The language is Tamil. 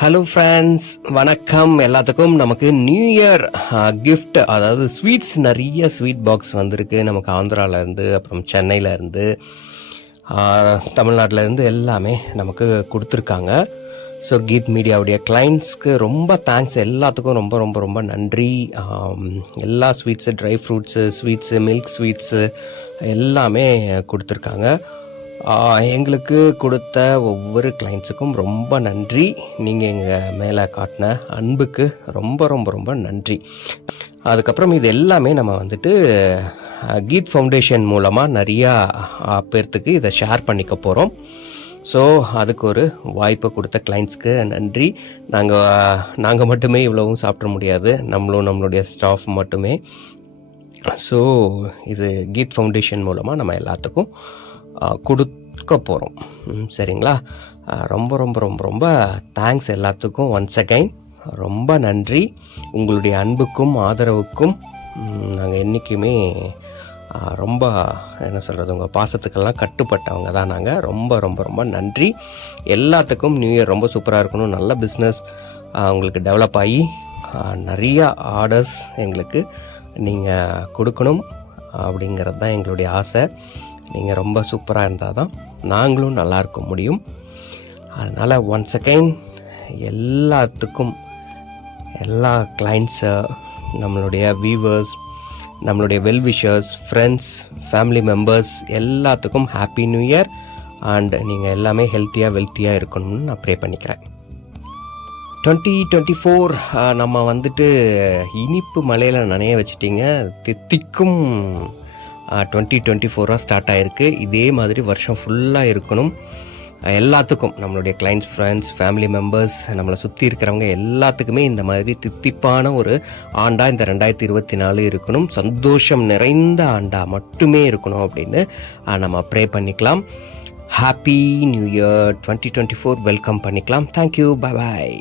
ஹலோ ஃப்ரெண்ட்ஸ் வணக்கம். எல்லாத்துக்கும் நமக்கு நியூ இயர் கிஃப்ட் அதாவது ஸ்வீட்ஸ் நிறைய ஸ்வீட் பாக்ஸ் வந்திருக்கு. நமக்கு ஆந்திராவிலேருந்து அப்புறம் சென்னையிலேருந்து தமிழ்நாட்டிலேருந்து தமிழ்நாட்டில் இருந்து எல்லாமே நமக்கு கொடுத்துருக்காங்க. ஸோ கீத் மீடியாவுடைய கிளைண்ட்ஸ்க்கு ரொம்ப தேங்க்ஸ் எல்லாத்துக்கும் ரொம்ப ரொம்ப ரொம்ப நன்றி. எல்லா sweets dry fruits sweets milk sweets எல்லாமே கொடுத்துருக்காங்க. எங்களுக்கு கொடுத்த ஒவ்வொரு கிளைண்ட்ஸுக்கும் ரொம்ப நன்றி. நீங்கள் எங்கள் மேலே காட்டின அன்புக்கு ரொம்ப ரொம்ப ரொம்ப நன்றி. அதுக்கப்புறம் இது எல்லாமே நம்ம வந்துட்டு கீத் ஃபவுண்டேஷன் மூலமாக நிறையா பேர்த்துக்கு இதை ஷேர் பண்ணிக்க போகிறோம் ஸோ அதுக்கு ஒரு வாய்ப்பை கொடுத்த கிளைண்ட்ஸ்க்கு நன்றி. நாங்கள் நாங்கள் மட்டுமே இவ்வளவும் சாப்பிட முடியாது. நம்மளும் நம்மளுடைய ஸ்டாஃப் மட்டுமே. ஸோ இது கீத் ஃபவுண்டேஷன் மூலமாக நம்ம எல்லாத்துக்கும் ஆ, கொடுக்க போகிறோம் சரிங்களா? ரொம்ப ரொம்ப ரொம்ப ரொம்ப தேங்க்ஸ் எல்லாத்துக்கும் ஒன்ஸ் அகைன் ரொம்ப நன்றி. உங்களுடைய அன்புக்கும் ஆதரவுக்கும் நாங்கள் என்றைக்குமே ரொம்ப என்ன சொல்கிறது உங்கள் பாசத்துக்கெல்லாம் கட்டுப்பட்டவங்க தான் நாங்கள் ரொம்ப ரொம்ப ரொம்ப நன்றி. எல்லாத்துக்கும் நியூ இயர் ரொம்ப சூப்பராக இருக்கணும். நல்ல பிஸ்னஸ் உங்களுக்கு டெவலப் ஆகி நிறையா ஆர்டர்ஸ் எங்களுக்கு நீங்கள் கொடுக்கணும் அப்படிங்கிறது தான் எங்களுடைய ஆசை. நீங்கள் ரொம்ப சூப்பராக இருந்தால் தான் நாங்களும் நல்லா இருக்க முடியும். அதனால் ஒன்ஸ் அகைன் எல்லாத்துக்கும் எல்லா கிளைண்ட்ஸு நம்மளுடைய வியூவர்ஸ் நம்மளுடைய வெல்விஷர்ஸ் ஃப்ரெண்ட்ஸ் ஃபேமிலி மெம்பர்ஸ் எல்லாத்துக்கும் ஹாப்பி நியூ இயர் அண்ட் நீங்கள் எல்லாமே ஹெல்த்தியாக வெல்த்தியாக இருக்கணும்னு நான் ப்ரே பண்ணிக்கிறேன். டுவெண்ட்டி டுவெண்ட்டி ஃபோர் நம்ம வந்துட்டு இனிப்பு மலையில் நனைய வச்சிட்டிங்க. தித்திக்கும் டுவெண்ட்டி டுவெண்ட்டி ஃபோராக ஸ்டார்ட் ஆகிருக்கு இதே மாதிரி வருஷம் ஃபுல்லாக இருக்கணும். எல்லாத்துக்கும் நம்மளுடைய கிளைண்ட்ஸ் ஃப்ரெண்ட்ஸ் ஃபேமிலி மெம்பர்ஸ் நம்மளை சுற்றி இருக்கிறவங்க எல்லாத்துக்குமே இந்த மாதிரி தித்திப்பான ஒரு ஆண்டா இந்த ரெண்டாயிரத்தி இருபத்தி நாலு இருக்கணும். சந்தோஷம் நிறைந்த ஆண்டா மட்டுமே இருக்கணும் அப்படின்னு நம்ம ப்ரே பண்ணிக்கலாம். Happy new year twenty twenty four welcome பண்ணிக்கலாம். Thank you bye bye